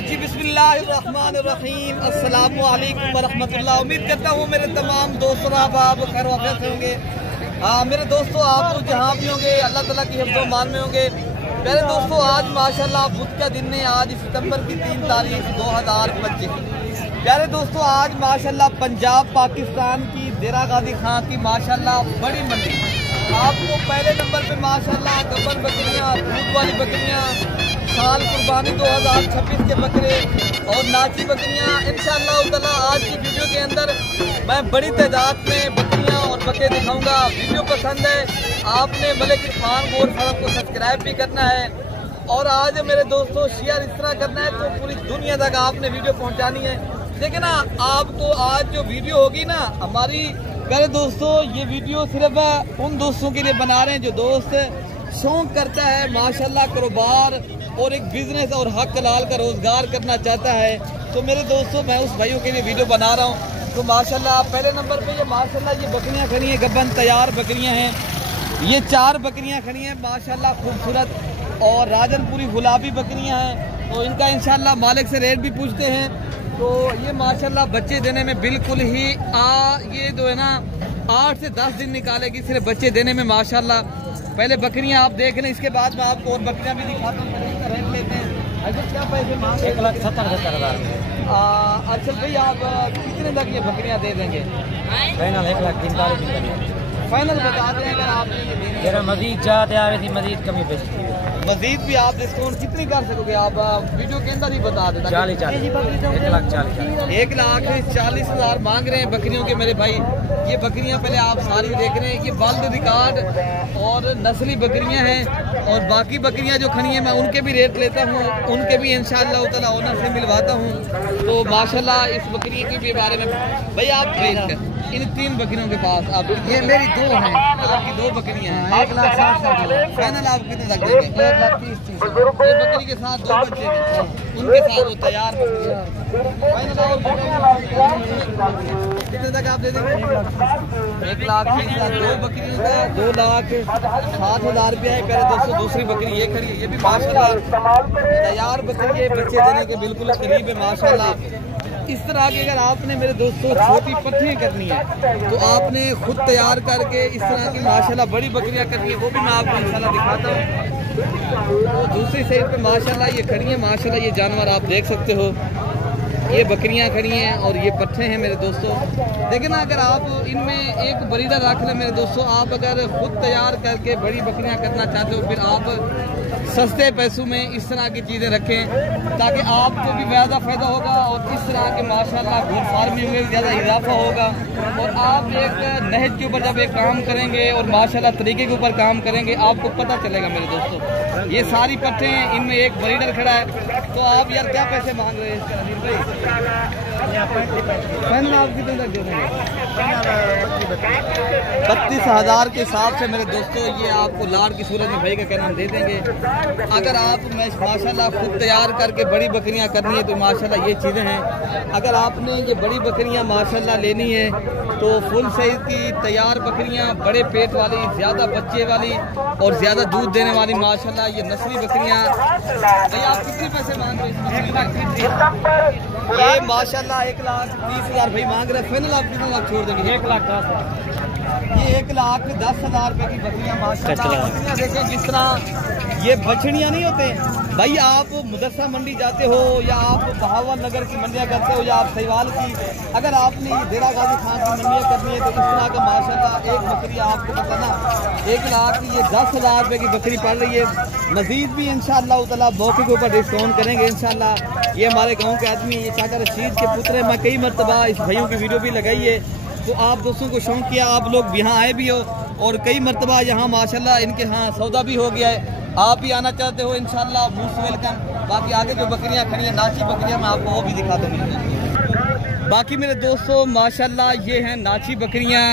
जी बिस्मिल्लाहिर्रहमानिर्रहीम, अस्सलामु अलैकुम वरहमतुल्लाह। उम्मीद करता हूँ मेरे तमाम दोस्तों आप खैर वाक़ियत से होंगे। मेरे दोस्तों, आप जहाँ भी होंगे अल्लाह ताला की हिफ्ज़ व मान में होंगे। मेरे दोस्तों, आज माशाल्लाह बुध का दिन है। आज सितंबर की 3 तारीख 2025। प्यारे दोस्तों, आज माशाल्लाह पंजाब पाकिस्तान की देरा गाजी खां की माशाल्लाह बड़ी मंडी। आपको पहले नंबर पे माशाल्लाह गब्बर बकरियाँ, दूध वाली बकरियाँ, साल कुर्बानी 2026 के बकरे और नाची बकरियाँ इंशाअल्लाह ताला आज की वीडियो के अंदर मैं बड़ी तादाद में बकरियाँ और बकरे दिखाऊंगा। वीडियो पसंद है आपने मलिक इरफान गोल्ड फार्म को सब्सक्राइब भी करना है और आज मेरे दोस्तों शेयर इस तरह करना है तो पूरी दुनिया तक आपने वीडियो पहुँचानी है। देखिए ना, आपको आज जो वीडियो होगी ना हमारी, मेरे दोस्तों ये वीडियो सिर्फ उन दोस्तों के लिए बना रहे हैं जो दोस्त शौक करता है माशाल्लाह कारोबार और एक बिजनेस और हक हलाल का रोजगार करना चाहता है। तो मेरे दोस्तों, मैं उस भाइयों के लिए वीडियो बना रहा हूँ। तो माशाल्लाह पहले नंबर पे ये माशाल्लाह ये बकरियाँ खड़ी हैं, गब्बन तैयार बकरियाँ हैं। ये 4 बकरियाँ खड़ी हैं माशाल्लाह खूबसूरत और राजनपुरी गुलाबी बकरियाँ हैं। तो इनका इंशाल्लाह मालिक से रेट भी पूछते हैं। तो ये माशाल्लाह बच्चे देने में बिल्कुल ही ये जो है ना 8 से 10 दिन निकालेगी सिर्फ बच्चे देने में माशाल्लाह। पहले बकरियां आप देख लें, इसके बाद मैं आपको और बकरियां भी दिखाता हूँ। रेट लेते हैं अगर क्या पैसे मांग 1,70,000। अच्छा भाई, आप कितने तक ये बकरियां दे देंगे? फाइनल 1,43,000 फाइनल बता दें। अगर आप मेरा मजीद चाहते आ रही थी, मजीद कमी बेचती है, मजीद भी आप डिस्काउंट कितनी कर सकोगे? आप वीडियो के अंदर ही बता दें। 1,40,000 मांग रहे हैं बकरियों के मेरे भाई। ये बकरियां पहले आप सारी देख रहे हैं, ये बल्द रिकॉर्ड और नस्ली बकरियां हैं और बाकी बकरियां जो खड़ी हैं मैं उनके भी रेट लेता हूं, उनके भी इंशाअल्लाह ताला ओनर से मिलवाता हूं। तो माशाल्लाह इस बकरी के भी बारे में भाई आप इन 3 बकरियों के पास आप, ये मेरी 2 हैं, आपकी 2 बकरियां हैं। 1,60,000 फाइनल आप कितने तक देंगे? 1,30,000। ये बकरी के साथ 2 बच्चे हैं, उनके साथ वो तैयार फाइनल और कितने तक आप दे देंगे? 1,30,000। 2 बकरियों का 2,60,000 रुपया है। पहले दोस्तों दूसरी बकरी ये खड़ी है, ये भी माशाल्लाह तैयार बकरी है, बच्चे देने के बिल्कुल करीब है माशाल्लाह। इस तरह की अगर आपने मेरे दोस्तों छोटी पट्टियाँ करनी है तो आपने खुद तैयार करके इस तरह की माशाल्लाह बड़ी बकरियाँ करनी है, वो भी मैं आपको इंशाल्लाह दिखाता हूँ। तो दूसरी साइड पे माशाल्लाह ये खड़ी है, माशाल्लाह ये जानवर आप देख सकते हो, ये बकरियां खड़ी हैं और ये पट्ठे हैं मेरे दोस्तों। देखिए ना, अगर आप इनमें एक ब्रीडर रख लें मेरे दोस्तों, आप अगर खुद तैयार करके बड़ी बकरियां करना चाहते हो, फिर आप सस्ते पैसों में इस तरह की चीज़ें रखें ताकि आपको भी ज़्यादा फ़ायदा होगा और इस तरह के माशाल्लाह गुड फार्मिंग में ज़्यादा इजाफा होगा। और आप एक नहज के ऊपर जब एक काम करेंगे और माशाल्लाह तरीके के ऊपर काम करेंगे, आपको पता चलेगा मेरे दोस्तों। ये सारी पट्टे हैं, इनमें एक ब्रीडर खड़ा है। तो आप यार क्या पैसे मांग रहे हैं इसका अनिल भाई? फाइनल आप कितने तक दे देंगे? 32,000 के हिसाब से मेरे दोस्तों ये आपको लाड़ की सूरत में भाई का कहना दे देंगे। अगर आप माशाल्लाह खुद तैयार करके बड़ी बकरियां करनी है तो माशाल्लाह ये चीज़ें हैं। अगर आपने ये बड़ी बकरियां माशाल्लाह लेनी है तो फुल साइज की तैयार बकरियां, बड़े पेट वाली, ज़्यादा बच्चे वाली और ज़्यादा दूध देने वाली माशाल्लाह ये नस्ली बकरियां। भाई आप कितने पैसे मांग रहे हैं? ये माशाल्लाह 1,30,000 भाई मांग रहे हैं। फाइनल आप कितने लाख छोड़ देंगे? 1,10,000। ये 1,10,000 रुपए की बकरियां माशाल्लाह। बकरियां देखें जिस तरह ये बछड़ियां नहीं होते भाई। आप मुदस्सा मंडी जाते हो या आप बहावल नगर की मंडियां करते हो या आप सहीवाल की, अगर आपने ये देरा गाजी खां की मंडियां करनी है तो इस तरह का माशाल्लाह एक बकरी आपको पता ना 1,00,000 की, ये 10,000 रुपए की बकरी पड़ रही है। मजीद भी इंशाअल्लाह ताला मौके के ऊपर डिस्काउंट करेंगे इंशाअल्लाह। ये हमारे गाँव के आदमी, ये चाचा रशीद के पुत्र है। मैं कई मरतबा इस भाइयों की वीडियो भी लगाई है, तो आप दोस्तों को शौक किया, आप लोग यहाँ आए भी हो और कई मरतबा यहाँ माशाल्लाह इनके यहाँ सौदा भी हो गया है। आप भी आना चाहते हो इंशाल्लाह मोस्ट वेलकम। बाकी आगे जो बकरियाँ खड़ी हैं नाची बकरियाँ, मैं आपको वो भी दिखा दूँगी। बाकी मेरे दोस्तों माशाल्लाह ये हैं नाची बकरियाँ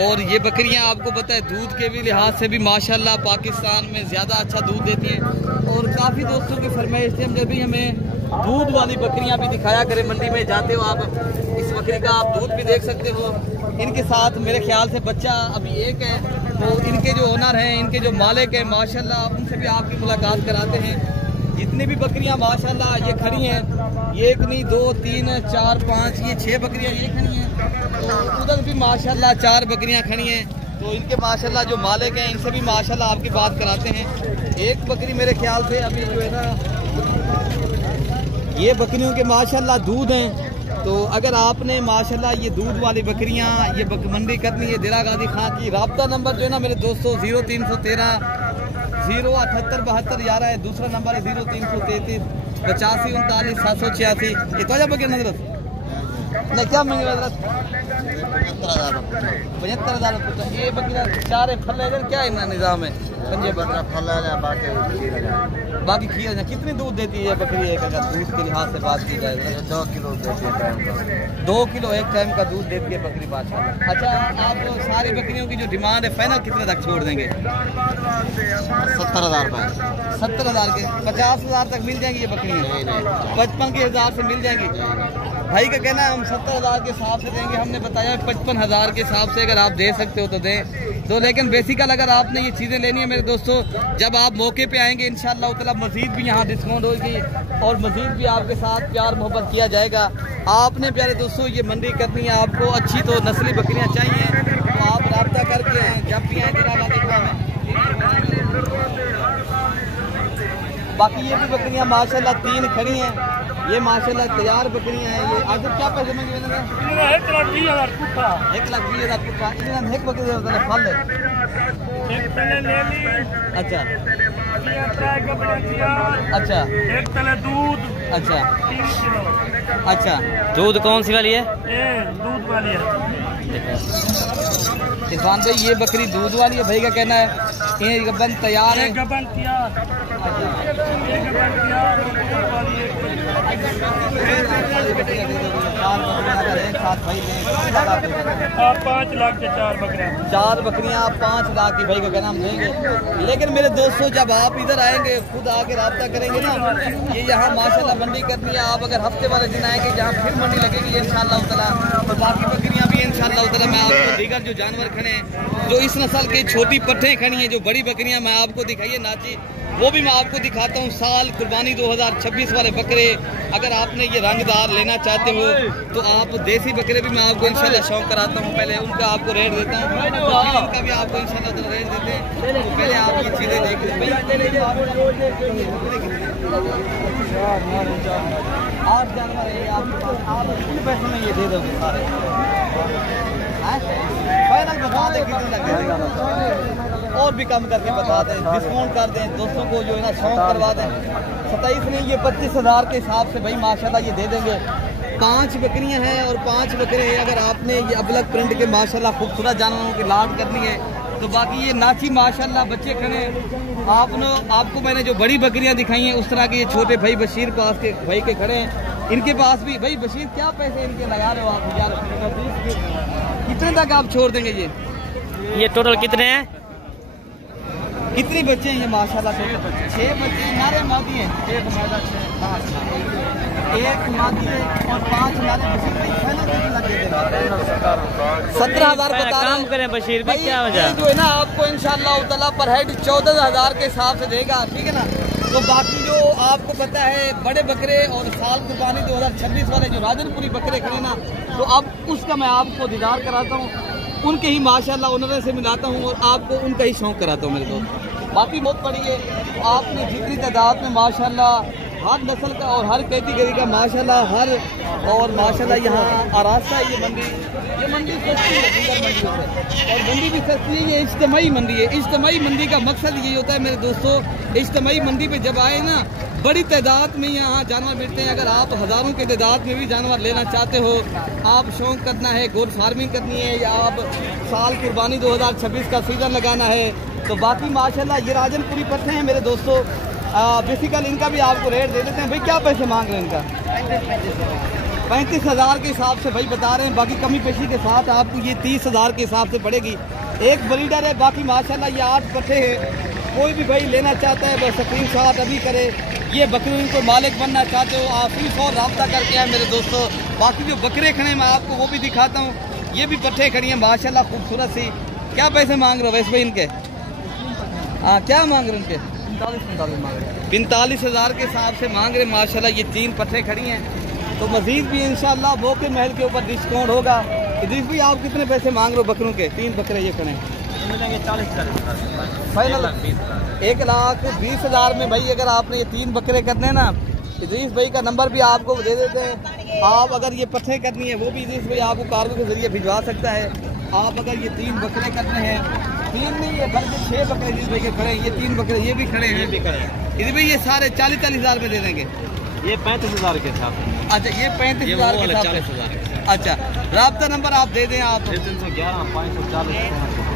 और ये बकरियाँ आपको पता है दूध के भी लिहाज से भी माशाल्लाह पाकिस्तान में ज़्यादा अच्छा दूध देती हैं। और काफ़ी दोस्तों की फरमाइश थी हम जब भी हमें दूध वाली बकरियाँ भी दिखाया करें। मंडी में जाते हो आप, इस बकरी का आप दूध भी देख सकते हो। इनके साथ मेरे ख्याल से बच्चा अभी एक है, तो इनके जो ओनर हैं, इनके जो मालिक हैं माशाल्लाह, उनसे भी आपकी मुलाकात कराते हैं। जितनी भी बकरियां माशाल्लाह ये खड़ी हैं, ये 1 नहीं 2 3 4 5 ये 6 बकरियां ये खड़ी हैं। तो उधर भी माशाल्लाह 4 बकरियां खड़ी हैं। तो इनके माशाल्लाह जो मालिक हैं इनसे भी माशाल्लाह आपकी बात कराते हैं। एक बकरी मेरे ख्याल से अभी जो है ना, ये बकरियों के माशाल्लाह दूध हैं। तो अगर आपने माशाल्लाह ये दूध वाली बकरियां ये मंडी करनी है दिरा गाजी खां की, राब्ता नंबर जो है ना मेरे दोस्तों 0313 0787211 है। दूसरा नंबर है 0333 85 39 786। ये तो बकरी नजरत नहीं क्या महंगे हजरत 75,000 रुपये। ये बकरियां 4 फल क्या इतना निज़ाम है? पंजे बकरा फल बाकी खीर कितनी दूध देती है बकरी एक? अगर दूध के लिहाज से बात की जाए 2 किलो देती है, 2 किलो एक टाइम का दूध देती है बकरी माशाल्लाह। अच्छा, आप सारी बकरियों की जो डिमांड है फाइनल कितने तक छोड़ देंगे? 70,000 रुपये। 70,000 के 50,000 तक मिल जाएंगी ये बकरियाँ? 55,000 से मिल जाएंगी। भाई का कहना है हम 70,000 के हिसाब से देंगे, हमने बताया 55,000 के हिसाब से अगर आप दे सकते हो तो दें। तो लेकिन बेसिकल अगर आपने ये चीज़ें लेनी है मेरे दोस्तों, जब आप मौके पे आएंगे इंशाअल्लाह ताला मज़ीद भी यहाँ डिस्काउंट होगी और मज़ीद भी आपके साथ प्यार मोहब्बत किया जाएगा। आपने प्यारे दोस्तों ये मंडी करनी है, आपको अच्छी तो नस्ली बकरियाँ चाहिए तो आप रब्ता करके आएँ जब भी आएँ दिरा देखा में। बाकी ये भी बकरियाँ माशाल्लाह 3 खड़ी हैं, ये माशाल्लाह तैयार बकरियां हैं। ये आखिर क्या पैसे मांगे? 1,20,000 पुट्ठा। 1,20,000 पुट्ठा। एक बकरी फल है। अच्छा अच्छा एक तले दूध। अच्छा 3 किलो। अच्छा, दूध कौन सी वाली है? दूध वाली है इरफान भाई, ये बकरी दूध वाली है। भाई का कहना है ये गबन तैयार है। गबन तैयार। एक साथ भाई 5 लाख के 4 बकरियां। 4 बकरियां 5 लाख की भाई का कहना हम देंगे। लेकिन मेरे दोस्तों जब आप इधर आएंगे खुद आके रब्ता करेंगे ना, ये यहाँ माशाल्लाह मंडी करनी है। आप अगर हफ्ते वाले दिन आएंगे जहाँ फिर मंडी लगेगी इंशाअल्लाह ताला, तो बाकी बकरियां भी इंशाअल्लाह ताला मैं आपको दीगर जो जानवर खड़े हैं, जो इस नस्ल की छोटी पट्ठें खड़ी हैं, जो बड़ी बकरियां मैं आपको दिखाइए नाची, वो भी मैं आपको दिखाता हूँ। साल कुर्बानी 2026 वाले बकरे अगर आपने ये रंगदार लेना चाहते हो तो आप देसी बकरे भी मैं आपको इंशाल्लाह शौक कराता हूँ। पहले उनका आपको रेट देता हूँ, उनका भी आपको इंशाल्लाह रेट देते हैं। तो पहले आप ये चीज़ें देख लें। आप जानवर है आपके पास, आप कितने पैसों में ये दे दोगे सारे? फाइनल बता दें कितने लग जाएगा और भी कम करके बता दें, डिस्काउंट कर दें, दोस्तों को जो है ना शौक करवा दें। 27 नहीं ये 25,000 के हिसाब से भाई माशाल्लाह ये दे देंगे। 5 बकरियां हैं और 5 बकरे हैं। अगर आपने ये अबलग प्रिंट के माशाल्लाह खूबसूरत जानवरों की लाट करनी है तो बाकी ये नाची माशाल्लाह बच्चे खड़े हैं। आपको मैंने जो बड़ी बकरियां दिखाई हैं उस तरह के ये छोटे भाई बशीर पास के भाई के खड़े हैं, इनके पास भी। भाई बशीर क्या पैसे इनके लगा रहे हो आप? कितने तक आप छोड़ देंगे? ये टोटल कितने हैं? कितने बच्चे हैं ये माशाल्लाह? 6 बच्चे नारे मादी हैं। एक मादी है और 5 नारे बशीर। 17,000 बता काम करें बशीर भाई, क्या वजह जो है ना आपको इंशाअल्लाह ताला पर हेड 14,000 के हिसाब से देगा, ठीक है ना। तो बाकी जो आपको पता है बड़े बकरे और साल कुर्बानी 2026 वाले जो राजनपुरी बकरे खड़े ना, तो अब उसका मैं आपको दीदार कराता हूँ, उनके ही माशाल्लाह ओनर से मिलाता हूँ और आपको उनका ही शौक कराता हूँ मेरे दोस्त। बाकी बहुत बड़ी है, आपने जितनी तादाद में माशाल्लाह हर नस्ल का और हर कैटेगरी का माशाल्लाह हर और माशाल्लाह यहाँ आरास्ता है। ये मंडी सस्ती है दीगर मंडियों से, और मंडी भी सस्ती है। ये इज्तिमाई मंडी है। इज्तिमाई मंडी का मकसद यही होता है मेरे दोस्तों, इज्तिमाई मंडी पे जब आए ना बड़ी तादाद में यहाँ जानवर मिलते हैं। अगर आप हज़ारों की तादाद में भी जानवर लेना चाहते हो, आप शौक करना है, गोट फार्मिंग करनी है, या आप साल कुर्बानी 2026 का सीज़न लगाना है, तो बाकी माशाल्लाह ये राजनपुरी पट्टे हैं मेरे दोस्तों। बेसिकल इनका भी आपको रेट दे देते हैं। भाई क्या पैसे मांग रहे हैं इनका? 35,000 के हिसाब से भाई बता रहे हैं। बाकी कमी पेशी के साथ आपको ये 30,000 के हिसाब से पड़ेगी। एक ब्रीडर है, बाकी माशाल्लाह ये 8 पट्टे हैं। कोई भी भाई लेना चाहता है बस स्क्रीनशॉट अभी करे। ये बकरी को मालिक बनना चाहते हो आप सिर्फ और रब्ता करके आए मेरे दोस्तों। बाकी जो बकरे खड़े मैं आपको वो भी दिखाता हूँ। ये भी पट्टे खड़ी हैं माशाल्लाह खूबसूरत सी। क्या पैसे मांग रहे हो वैसे भाई इनके? हाँ क्या मांग रहे हैं इनके? 45,000 के हिसाब से मांग रहे माशाल्लाह। ये 3 पट्टे खड़ी हैं, तो मजीद भी इंशाल्लाह मौके महल के ऊपर डिस्काउंट होगा। इदरीस भाई आप कितने पैसे मांग रहे हो बकरों के? 3 बकरे ये खड़े फाइनल 1,20,000 में भाई। अगर आपने ये 3 बकरे करने ना, इदरीस भाई का नंबर भी आपको दे देते हैं। आप अगर ये पट्टे करनी है वो भी इदरीस भाई आपको कार्गो के जरिए भिजवा सकता है। आप अगर ये 3 बकरे करने हैं, 3 नहीं है बल्कि 6 बकरे इदरीस भाई के खड़े हैं। ये 3 बकरे ये भी खड़े हैं, इदरीस भाई ये सारे 40,000 में दे देंगे। ये 35,000 के साथ। अच्छा ये 35,000 के साथ। 40,000। अच्छा राब्ता नंबर आप दे दें आप 311 540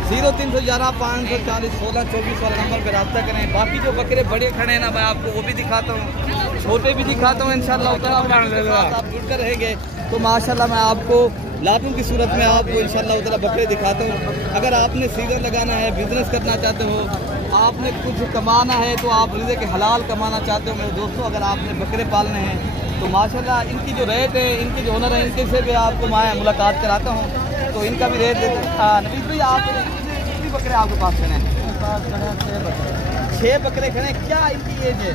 0311 540 1624 वाला नंबर पे रब्ता करें। बाकी जो बकरे बड़े खड़े हैं ना मैं आपको वो भी दिखाता हूँ, छोटे भी दिखाता हूँ इंशाल्लाह आप जुड़कर रहेंगे तो माशाल्लाह मैं आपको लातों की सूरत में आपको इंशाल्लाह उतना बकरे दिखाता हूँ। अगर आपने सीजन लगाना है, बिजनेस करना चाहते हो, आपने कुछ कमाना है तो आप रिज़्क़ हलाल कमाना चाहते हो मेरे दोस्तों, अगर आपने बकरे पालने हैं तो माशाल्लाह इनकी जो रेट है, इनके जो हुनर है, इनके से भी आपको मैं मुलाकात कराता हूँ तो इनका भी रेट दे दो। नबीस भाई आप कितने बकरे आपके पास खड़े हैं? 6 बकरे खड़े। क्या इनकी एज है?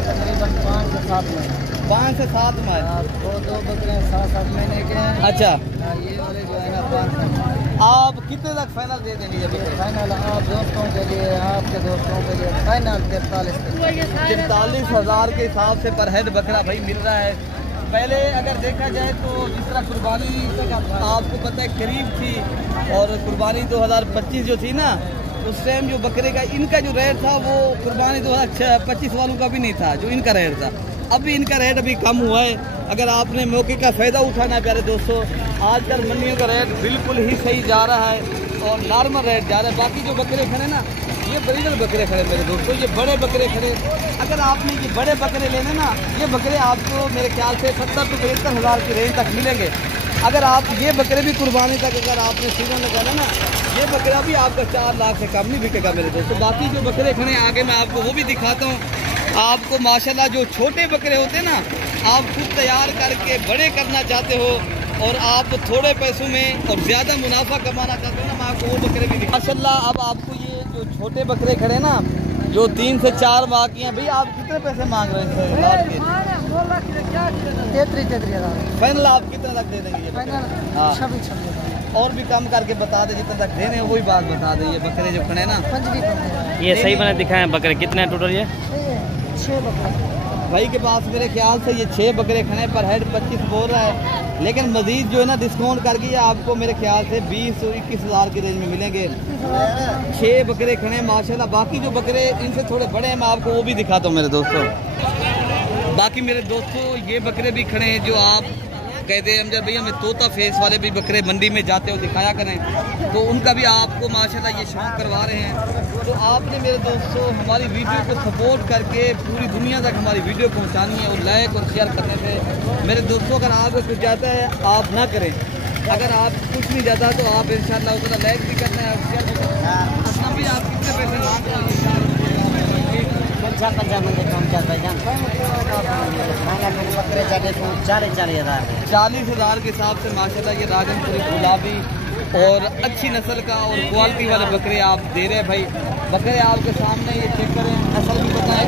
तकरीबन 5 से 7 महीने। 5 से 7 माह। 2 बकरे 7-8 महीने के हैं। अच्छा ये वाले जो है ना 5 आप कितने तक फाइनल दे देंगे? फाइनल आप दोस्तों के लिए, आपके दोस्तों के लिए फाइनल 43,000 के हिसाब से पर हेड बकरा भाई मिल रहा है। पहले अगर देखा जाए तो जिस तरह कुर्बानी आपको पता है करीब थी और कुर्बानी 2025 जो थी ना उस टाइम जो बकरे का इनका जो रेट था वो कुर्बानी 2025 वालों का भी नहीं था जो इनका रेट था। अभी इनका रेट अभी कम हुआ है। अगर आपने मौके का फ़ायदा उठाना है प्यारे दोस्तों, आजकल मंडियों का रेट बिल्कुल ही सही जा रहा है और नॉर्मल रेट जा रहा है। बाकी जो बकरे खड़े ना ये बरीजल बकरे खड़े मेरे दोस्तों, ये बड़े बकरे खड़े। अगर आपने ये बड़े बकरे लेने ना, ये बकरे आपको मेरे ख्याल से 70 से 75,000 की रेंज तक मिलेंगे। अगर आप ये बकरे भी कुर्बानी तक अगर आपने सीजन लगाना ना, ये बकरा भी आपका 4 लाख से कम नहीं बिकेगा मेरे दोस्तों। बाकी जो बकरे खड़े आगे मैं आपको वो भी दिखाता हूँ। आपको माशाल्लाह जो छोटे बकरे होते हैं ना, आप खुद तैयार करके बड़े करना चाहते हो और आप थोड़े पैसों में और ज़्यादा मुनाफा कमाना चाहते हो ना, मैं आपको वो बकरे भी माशाल्लाह। अब आपको ये जो छोटे बकरे खड़े ना जो 3 से 4 माह की हैं, भैया आप कितने पैसे मांग रहे हैं? फाइनल आप कितने तक दे देंगे? हाँ और भी कम करके बता दें, जितने तक देने वही बात बता दें। ये बकरे जो खड़े ना ये सही बने दिखाए बकरे कितने टोटल? ये 6 बकरे भाई के पास मेरे ख्याल से ये 6 बकरे खड़े पर हेड 25 बोल रहा है, लेकिन मजीद जो है ना डिस्काउंट करके ये आपको मेरे ख्याल से 20-21,000 की रेंज में मिलेंगे। 6 बकरे खड़े माशाल्लाह। बाकी जो बकरे इनसे थोड़े बड़े हैं मैं आपको वो भी दिखाता हूँ मेरे दोस्तों। बाकी मेरे दोस्तों ये बकरे भी खड़े हैं जो आप कहते हैं अमजद भैया हमें तोता फेस वाले भी बकरे मंडी में जाते हो दिखाया करें, तो उनका भी आपको माशाल्लाह ये शौक़ करवा रहे हैं। तो आपने मेरे दोस्तों हमारी वीडियो को सपोर्ट करके पूरी दुनिया तक हमारी वीडियो पहुंचानी है और लाइक और शेयर करने से मेरे दोस्तों अगर आपको कुछ जाता है आप ना करें, अगर आप कुछ नहीं जाता तो आप इंशाल्लाह उतना लाइक भी करना है और शेयर भी करना है। असलम भी आप कितने पैसे मांग रहे हैं? 40,000 के हिसाब से माशाल्लाह ये राजनपुरी गुलाबी और अच्छी नस्ल का और क्वालिटी वाले बकरे आप दे रहे हैं भाई। बकरे आपके सामने ये चेक करें, नस्ल भी बताएं।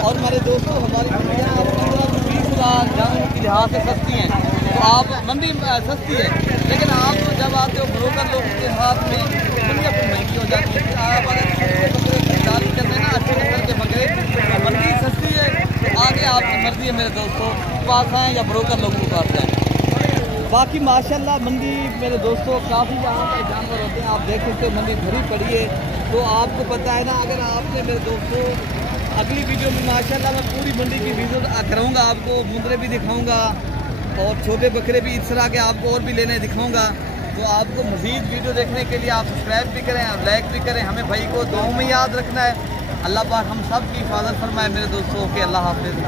और मेरे दोस्तों हमारी मंडियाँ आपको 20,000 जानवरों के लिहाज से सस्ती हैं, तो आप मंडी सस्ती है लेकिन आप जब आते हो ब्रोकर लोगों के हाथ में मंडी अपनी महंगी हो जाती है। आप अगर बकरे खरीदारी करते हैं ना अच्छे नस्ल के बकरे, मंडी सस्ती है, आगे आपकी मर्जी है मेरे दोस्तों पास आएँ या ब्रोकर लोगों के पास आएँ। बाकी माशाल्लाह मंडी मेरे दोस्तों काफ़ी यहाँ पर जानवर होते हैं, आप देख सकते हो मंडी भरी पड़ी है। तो आपको पता है ना, अगर आपने मेरे दोस्तों अगली वीडियो में माशाल्लाह मैं पूरी मंडी की वीडियो कराऊंगा, आपको मुंदरे भी दिखाऊंगा और छोटे बकरे भी इस तरह के आपको और भी लेने दिखाऊंगा। तो आपको मज़ीद वीडियो देखने के लिए आप सब्सक्राइब भी करें और लाइक भी करें। हमें भाई को दुआओं में याद रखना है। अल्लाह पाक हम सब की हिफाजत फरमाए मेरे दोस्तों के। अल्लाह हाफ़िज़।